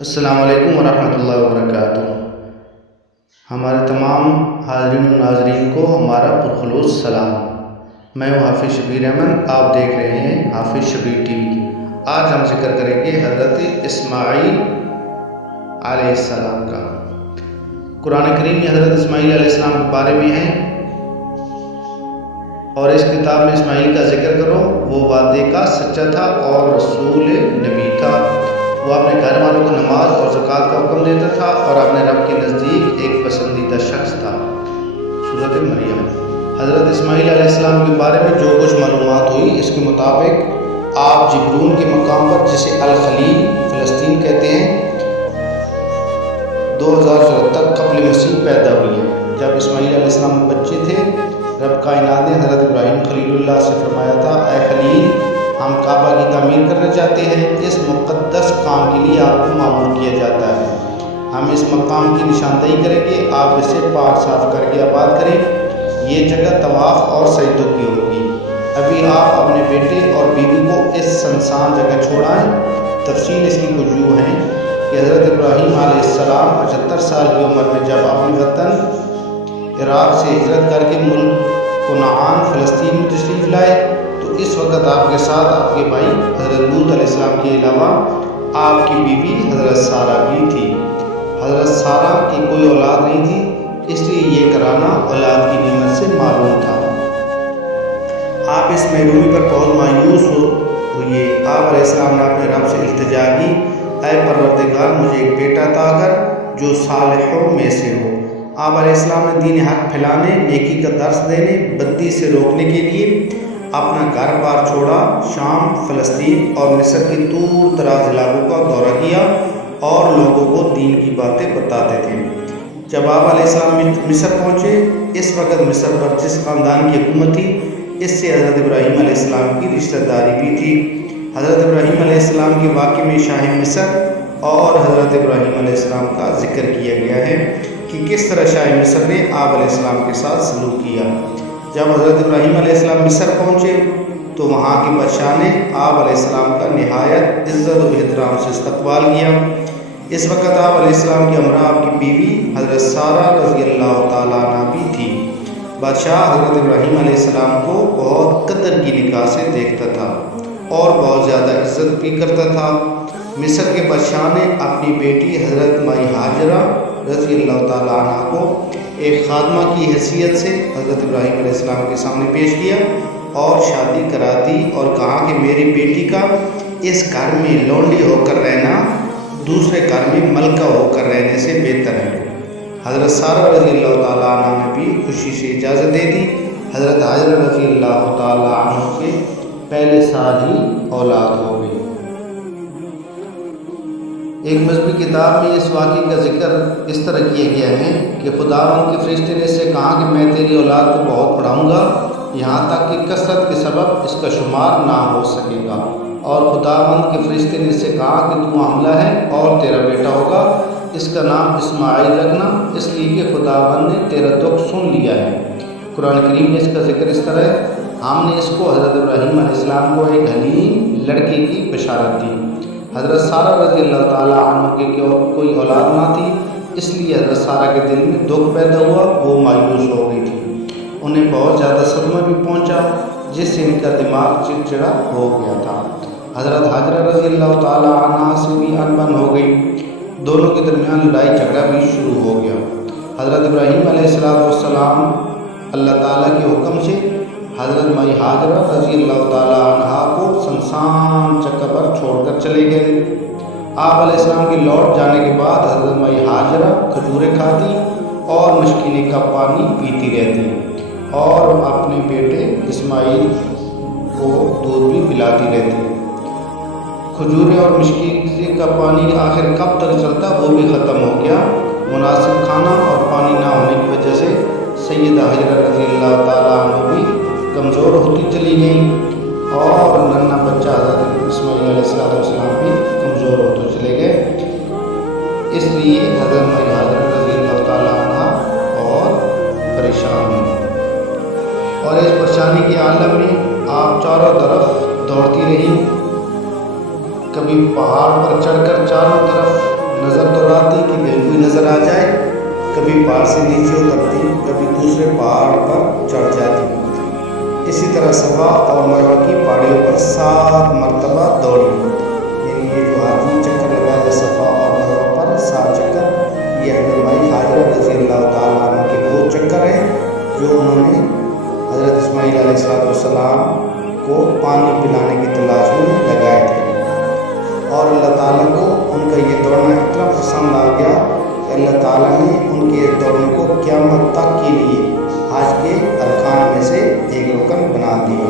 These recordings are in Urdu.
السلام علیکم ورحمۃ اللہ وبرکاتہ۔ ہمارے تمام حاضرین و ناظرین کو ہمارا پرخلوص سلام۔ میں ہوں حافظ شبیر احمد، آپ دیکھ رہے ہیں حافظ شبیر ٹی وی۔ آج ہم ذکر کریں گے حضرت اسماعیل علیہ السلام کا۔ قرآن کریم میں حضرت اسماعیل علیہ السلام کے بارے میں ہے، اور اس کتاب میں اسماعیل کا ذکر کرو، وہ وعدے کا سچا تھا اور رسول نبی تھا۔ وہ اپنے گھر والوں کو نماز اور زکوٰۃ کا حکم دیتا تھا اور اپنے رب کے نزدیک ایک پسندیدہ شخص تھا۔ سورۃ مریم۔ حضرت اسماعیل علیہ السلام کے بارے میں جو کچھ معلومات ہوئی، اس کے مطابق آپ جبرون کے مقام پر، جسے الخلیل فلسطین کہتے ہیں، 2074 قبل مسیح پیدا ہوئی ہے۔ جب اسماعیل علیہ السلام بچے تھے، رب کائنات نے حضرت ابراہیم خلیل اللہ سے فرمایا تھا، اے خلیل، ہم کعبہ کی تعمیر کرنا چاہتے ہیں، اس مقدس کام کے لیے آپ کو معمور کیا جاتا ہے۔ ہم اس مقام کی نشاندہی کریں گے، آپ اسے پاک صاف کر کے آباد کریں۔ یہ جگہ طواف اور سجدوں کی ہوگی۔ ابھی آپ اپنے بیٹے اور بیوی کو اس سنسان جگہ چھوڑائیں۔ تفصیل اس کی کچھ یوں ہے کہ حضرت ابراہیم علیہ السلام 75 سال کی عمر میں جب اپنے وطن عراق سے ہجرت کر کے ملک کنعان فلسطین میں تشریف لائے، تو اس وقت آپ کے ساتھ آپ کے بھائی حضرت لوط علیہ السلام کے علاوہ آپ کی بیوی حضرت سارہ بھی تھی۔ حضرت سارہ کی کوئی اولاد نہیں تھی، اس لیے یہ کرانا اولاد کی نعمت سے معلوم تھا۔ آپ اس محرومی پر بہت مایوس ہوئے۔ آپ علیہ السلام نے اپنے رب سے التجا کی، اے پروردگار، مجھے ایک بیٹا عطا کر جو صالحوں میں سے ہو۔ آپ علیہ السلام نے دین حق پھیلانے، نیکی کا درس دینے، بدی سے روکنے کے لیے اپنا گھر بار چھوڑا، شام، فلسطین اور مصر کے دور دراز علاقوں کا دورہ کیا اور لوگوں کو دین کی باتیں بتاتے تھے۔ جب آپ علیہ السلام مصر پہنچے، اس وقت مصر پر جس خاندان کی حکومت تھی، اس سے حضرت ابراہیم علیہ السلام کی رشتہ داری بھی تھی۔ حضرت ابراہیم علیہ السلام کے واقعے میں شاہ مصر اور حضرت ابراہیم علیہ السلام کا ذکر کیا گیا ہے کہ کس طرح شاہ مصر نے آپ علیہ السلام کے ساتھ سلوک کیا۔ جب حضرت ابراہیم علیہ السلام مصر پہنچے تو وہاں کے بادشاہ نے آپ علیہ السلام کا نہایت عزت و احترام سے استقبال کیا۔ اس وقت آپ علیہ السلام کے ہمراہ آپ کی بیوی حضرت سارہ رضی اللہ تعالیٰ عنہ بھی تھی۔ بادشاہ حضرت ابراہیم علیہ السلام کو بہت قدر کی نگاہ سے دیکھتا تھا اور بہت زیادہ عزت بھی کرتا تھا۔ مصر کے بادشاہ نے اپنی بیٹی حضرت مائی ہاجرہ رضی اللہ تعالیٰ عنہ کو ایک خادمہ کی حیثیت سے حضرت ابراہیم علیہ السلام کے سامنے پیش کیا اور شادی کرا دی، اور کہا کہ میری بیٹی کا اس گھر میں لونڈی ہو کر رہنا دوسرے گھر میں ملکہ ہو کر رہنے سے بہتر ہے۔ حضرت سارہ رضی اللہ تعالیٰ عنہ نے بھی خوشی سے اجازت دے دی۔ حضرت حاجرہ رضی اللہ تعالیٰ عنہ کے پہلے سال ہی اولاد ہو گئی۔ ایک مذہبی کتاب میں اس واقعے کا ذکر اس طرح کیا گیا ہے کہ خداوند کے فرشتے نے اس سے کہا کہ میں تیری اولاد کو بہت بڑھاؤں گا، یہاں تک کہ کثرت کے سبب اس کا شمار نہ ہو سکے گا۔ اور خداوند کے فرشتے نے اس سے کہا کہ تو حاملہ ہے اور تیرا بیٹا ہوگا، اس کا نام اسماعیل رکھنا، اس لیے کہ خداوند نے تیرا دکھ سن لیا ہے۔ قرآن کریم میں اس کا ذکر اس طرح ہے، ہم نے اس کو حضرت ابراہیم علیہ السلام کو ایک حلیم لڑکے کی بشارت دی۔ حضرت سارہ رضی اللہ تعالیٰ عنہ کی کوئی اولاد نہ تھی، اس لیے حضرت سارہ کے دل میں دکھ پیدا ہوا، وہ مایوس ہو گئی تھی۔ انہیں بہت زیادہ صدمہ بھی پہنچا، جس سے ان کا دماغ چڑچڑا ہو گیا تھا۔ حضرت حاجرہ رضی اللہ تعالیٰ عنہ سے بھی انبن ہو گئی، دونوں کے درمیان لڑائی جھگڑا بھی شروع ہو گیا۔ حضرت ابراہیم علیہ السلام اللہ تعالیٰ کے حکم سے حضرت مائی ہاجرہ رضی اللہ تعالیٰ عنہ کو سنسان جگہ پر چھوڑ کر چلے گئے۔ آپ علیہ السلام کے لوٹ جانے کے بعد حضرت مائی ہاجرہ کھجوریں کھاتی اور مشکینے کا پانی پیتی رہتی اور اپنے بیٹے اسماعیل کو دودھ بھی پلاتی رہتی۔ کھجوریں اور مشکینے کا پانی آخر کب تک چلتا، وہ بھی ختم ہو گیا۔ مناسب کھانا اور پانی نہ ہونے کی وجہ سے سیدہ حاجرہ رضی اللہ تعالیٰ عنہ بھی کمزور ہوتی چلی گئیں اور ننھا بچہ حضرت اسماعیل علیہ السلام بھی کمزور ہوتے چلے گئے۔ اس لیے حضرت مائی ہاجرہ رضی اللہ تعالیٰ عنہ اور پریشان ہوئی، اور اس پریشانی کے عالم میں آپ چاروں طرف دوڑتی رہی۔ کبھی پہاڑ پر چڑھ کر چاروں طرف نظر تو آتی کہ بالکل نظر آ جائے، کبھی پہاڑ سے نیچے اترتی، کبھی دوسرے پہاڑ پر چڑھ جاتی۔ اسی طرح صفا اور مروہ کی پہاڑیوں پر 7 مرتبہ دوڑی، یعنی یہ جو حاجی چکر لگایا صفا اور مروہ پر 7 چکر، یہ حضرت مائی ہاجرہ رضی اللہ تعالیٰ عنہ کے وہ چکر ہیں جو انہوں نے حضرت اسماعیل علیہ السلام کو پانی پلانے کی تلاش میں لگائے تھے، اور اللہ تعالیٰ کو ان کا یہ دوڑنا اتنا پسند آ گیا کہ اللہ تعالیٰ نے ان کے دوڑنے کو قیامت تک کے لیے حج کے ارکان میں سے ایک رکن بنا دیا۔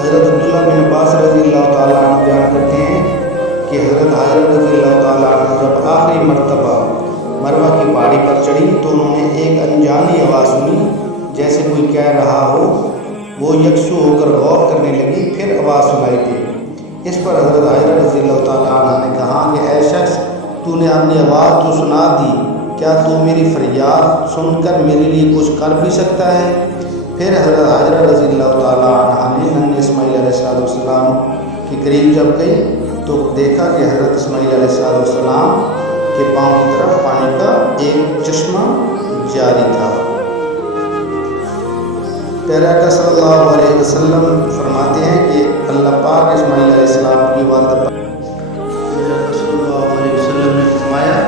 حضرت عبداللہ بن عباس رضی اللہ تعالیٰ عنہ بیان کرتے ہیں کہ حضرت حاجرہ رضی اللہ تعالیٰ عنہ جب آخری مرتبہ مروہ کی پہاڑی پر چڑھی تو انہوں نے ایک انجانی آواز سنی، جیسے کوئی کہہ رہا ہو۔ وہ یکسو ہو کر غور کرنے لگی، پھر آواز سنائی دی۔ اس پر حضرت حاجرہ رضی اللہ تعالیٰ عنہ نے کہا کہ اے شخص، تو نے اپنی آواز تو سنا دی، کیا تو میری فریاد سن کر میرے لیے کچھ کر بھی سکتا ہے؟ پھر حضرت حاجرہ رضی اللہ تعالیٰ عنہ نے ننھے اسماعیل علیہ السلام کے قریب جب گئی تو دیکھا کہ حضرت اسماعیل علیہ السلام کے پاؤں کی طرف پانی کا ایک چشمہ جاری تھا۔ پیارے آقا صلی اللہ علیہ وسلم فرماتے ہیں کہ اللہ پاک اسماعیل علیہ السلام کی والدہ پر صلی اللہ علیہ وسلم نے فرمایا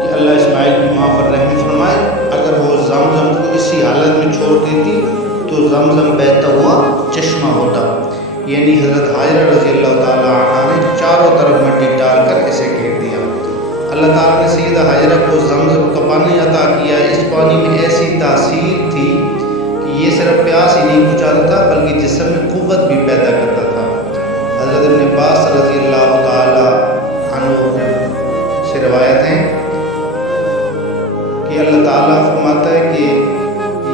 کہ اللہ اسماعیل کی ماں پر رحم فرمائے، اگر وہ زمزم کو اسی حالت میں چھوڑ دیتی تو زمزم بہتا ہوا چشمہ ہوتا، یعنی حضرت حاجرہ رضی اللہ تعالیٰ عنہ نے چاروں طرف مٹی ڈال کر اسے گھیر دیا۔ اللہ تعالیٰ نے سیدہ حاجرہ کو زمزم کا پانی عطا کیا۔ اس پانی میں ایسی تاثیر تھی کہ یہ صرف پیاس ہی نہیں بجھاتا تھا بلکہ جسم میں قوت بھی پیدا کرتا تھا۔ حضرت ابن عباس رضی اللہ تعالیٰ عنہ سے روایت ہے کہ اللہ تعالیٰ فرماتا ہے کہ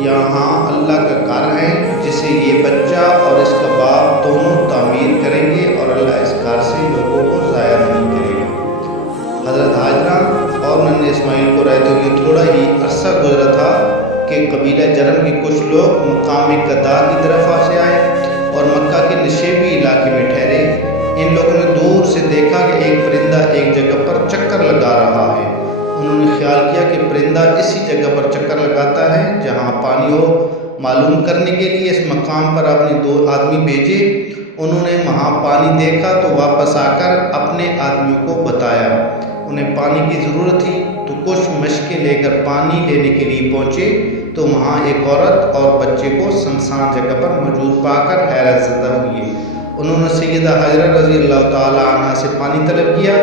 یہاں اللہ کا گھر ہے جسے یہ بچہ اور اس کا باپ دونوں تعمیر کریں گے، اور اللہ اس گھر سے لوگوں کو ضائع نہیں کرے گا۔ حضرت حاجرہ اور ننھے اسماعیل کو رہتے ہوئے تھوڑا ہی عرصہ گزرا تھا کہ قبیلہ جرم کے کچھ لوگ مقام قدار کی طرف سے آئے اور مکہ کے نشیبی علاقے میں ٹھہرے۔ ان لوگوں نے دور سے دیکھا کہ ایک پرندہ ایک جگہ پر چکر لگا رہا ہے۔ انہوں نے خیال کیا کہ پرندہ اسی جگہ پر چکر لگاتا ہے جہاں پانی ہو۔ معلوم کرنے کے لیے اس مقام پر اپنے 2 آدمی بھیجے۔ انہوں نے وہاں پانی دیکھا تو واپس آ کر اپنے آدمیوں کو بتایا۔ انہیں پانی کی ضرورت تھی تو کچھ مشقیں لے کر پانی لینے کے لیے پہنچے تو وہاں ایک عورت اور بچے کو سنسان جگہ پر موجود پا کر حیرت زدہ ہوئے۔ انہوں نے سیدہ حاجرہ رضی اللہ تعالیٰ عنہ سے پانی طلب کیا،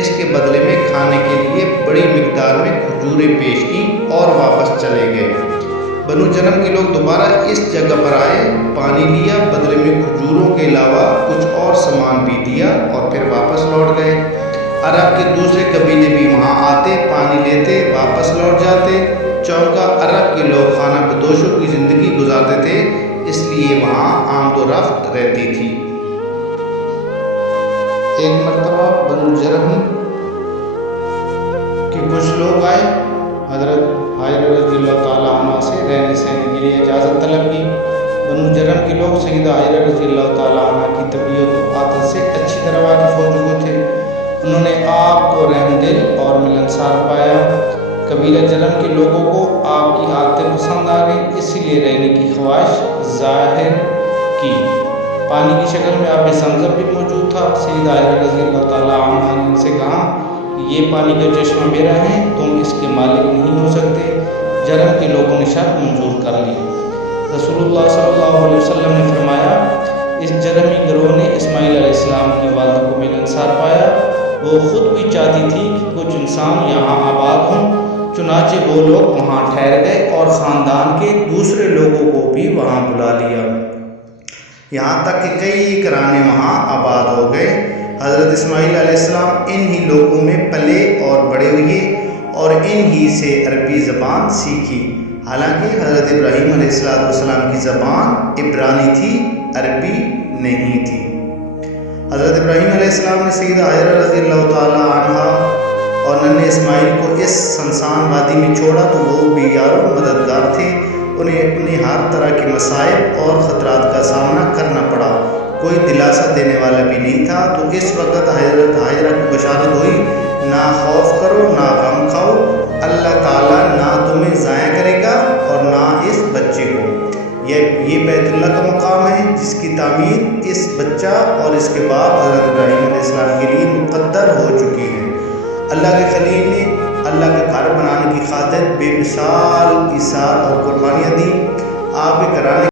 اس کے بدلے میں کھانے کے لیے بڑی مقدار میں کھجوریں پیش کی اور واپس چلے گئے۔ بنو جرم کے لوگ دوبارہ اس جگہ پر آئے، پانی لیا، بدلے میں کھجوروں کے علاوہ کچھ اور سامان بھی دیا اور پھر واپس لوٹ گئے۔ عرب کے دوسرے قبیلے بھی وہاں آتے، پانی لیتے، واپس لوٹ جاتے۔ چونکہ عرب کے لوگ خانہ بدوشوں کی زندگی گزارتے تھے، اس لیے وہاں آمد و رفت رہتی تھی۔ ایک مرتبہ بنو جرم کے کچھ لوگ آئے، حضرت حاجرہ رضی اللہ تعالیٰ عنہ سے رہنے سہنے کے لیے اجازت طلب کی۔ بنو جرم کے لوگ سیدہ حاجرہ رضی اللہ تعالیٰ عنہ کی طبیعت و عادت سے اچھی طرح واقف ہو چکے تھے۔ انہوں نے آپ کو رحم دل اور ملنسار پایا۔ قبیلہ جرم کے لوگوں کو آپ کی عادتیں پسند آ گئیں، اسی لیے رہنے کی خواہش ظاہر کی۔ پانی کی شکل میں آب زمزم بھی موجود تھا۔ سیدہ حاجرہ رضی اللہ تعالیٰ عنہ نے ان سے کہا، یہ پانی کا چشمہ میرا ہے، تم اس کے مالک نہیں ہو سکتے۔ جرم کے لوگوں نے شرط منظور کر لی۔ رسول اللہ صلی اللہ علیہ وسلم نے فرمایا، اس جرمی گروہ نے اسماعیل علیہ السلام کی والدہ کو ملنسار پایا۔ وہ خود بھی چاہتی تھی کہ کچھ انسان یہاں آباد ہوں، چنانچہ وہ لوگ وہاں ٹھہر گئے اور خاندان کے دوسرے لوگوں کو بھی وہاں بلا لیا، یہاں تک کہ کئی گھرانے وہاں آباد ہو گئے۔ حضرت اسماعیل علیہ السلام انہی لوگوں میں پلے اور بڑے ہوئے اور انہی سے عربی زبان سیکھی۔ حالانکہ حضرت ابراہیم علیہ السلام کی زبان عبرانی تھی، عربی نہیں تھی۔ حضرت ابراہیم علیہ السلام نے سیدہ حاجرہ رضی اللہ تعالیٰ عنہ اور ننھے اسماعیل کو اس سنسان وادی میں چھوڑا تو وہ بھی یارو مددگار تھے۔ انہیں اپنے ہر طرح کے مصائب اور خطرات کا سامنا کرنا پڑا، کوئی دلاسا دینے والا بھی نہیں تھا۔ تو اس وقت حضرت ہاجرہ کو بشارت ہوئی، نہ خوف کرو نہ غم کھاؤ، اللہ تعالیٰ نہ تمہیں ضائع کرے گا اور نہ اس بچے کو۔ یہ بیت اللہ کا مقام ہے جس کی تعمیر اس بچہ اور اس کے باپ حضرت ابراہیم علیہ السلام کے لیے مقدر ہو چکی ہے۔ اللہ کے خلیل نے اللہ کا گھر بنانے کی خاطر بے مثال ایثار اور قربانیاں دیں۔ آپ کے گھرانے